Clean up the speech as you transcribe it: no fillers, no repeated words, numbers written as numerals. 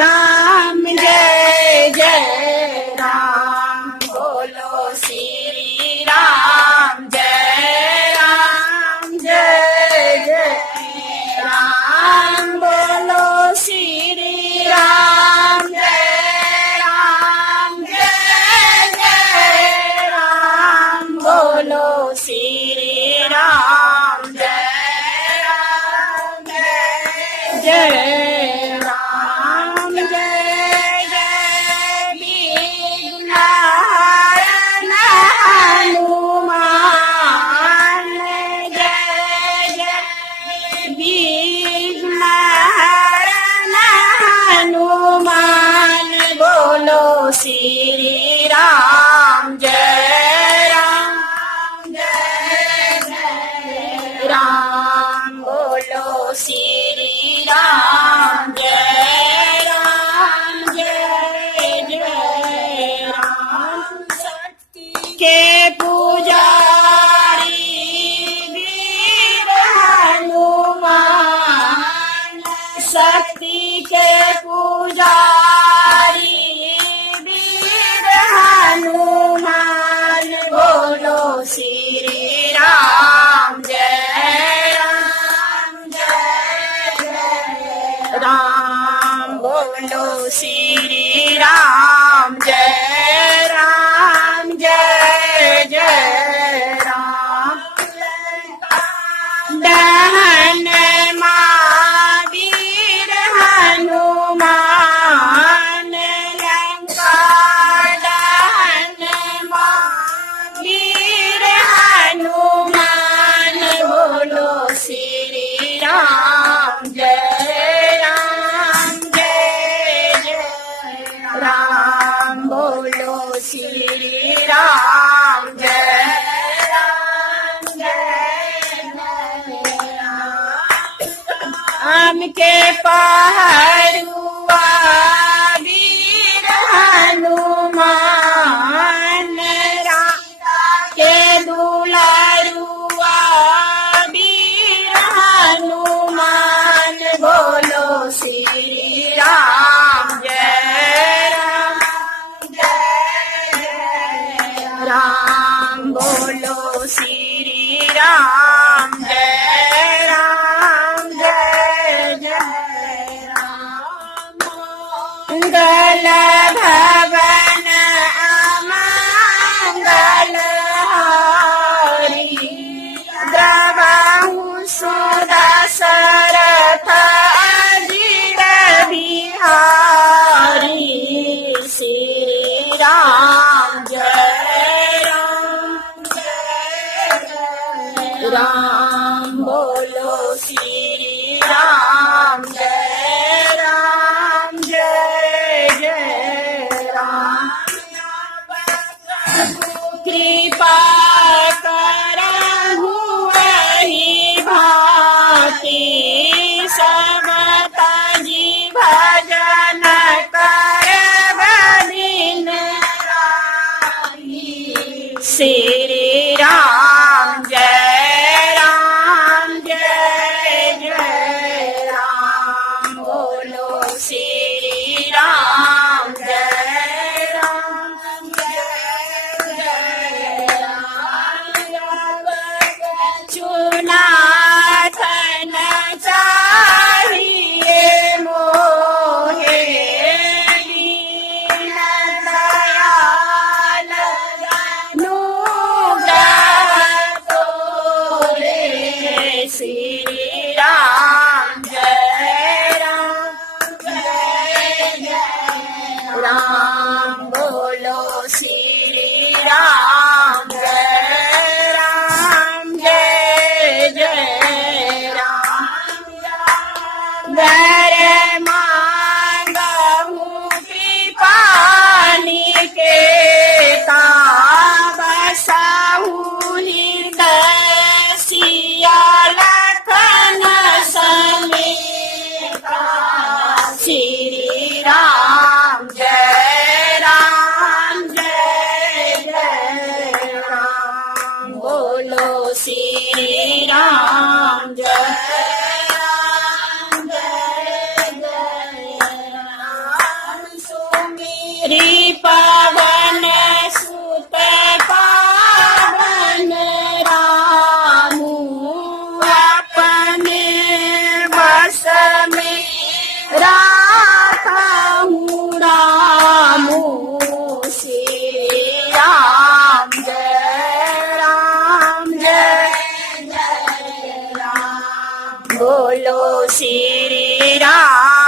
राम जय जय राम। बोलो श्री राम जय जय राम। बोलो श्री राम जय जय राम। बोलो श्री राम जय राम। जय जय विघ्न हरण हनुमान। जय जय विघ्न हरण हनुमान। बोलो श्री राम जय राम। बोलो श्री राम जय जय राम। शक्ति के पुजारी वीर हनुमान। शक्ति के पुजारी वीर हनुमान। बोलो श्री राम जय राम। बोलो श्री राम जय जय राम। दहन महावीर हनुमान। लंका दहन महावीर हनुमान। बोलो श्री राम जय राम। बोलो श्री राम जय राम। के पहरुआ वीर हनुमान। राम के दुलारुआ वीर हनुमान। बोलो श्री राम जय राम। बोलो श्री राम जय राम। मंगल भवन अमंगल हारी। द्रवहु सुदशरथ अजिर बिहारी। श्री राम जय राम। बोलो श्री राम जय राम। कृपा करहु वही भांति। बोलो श्री राम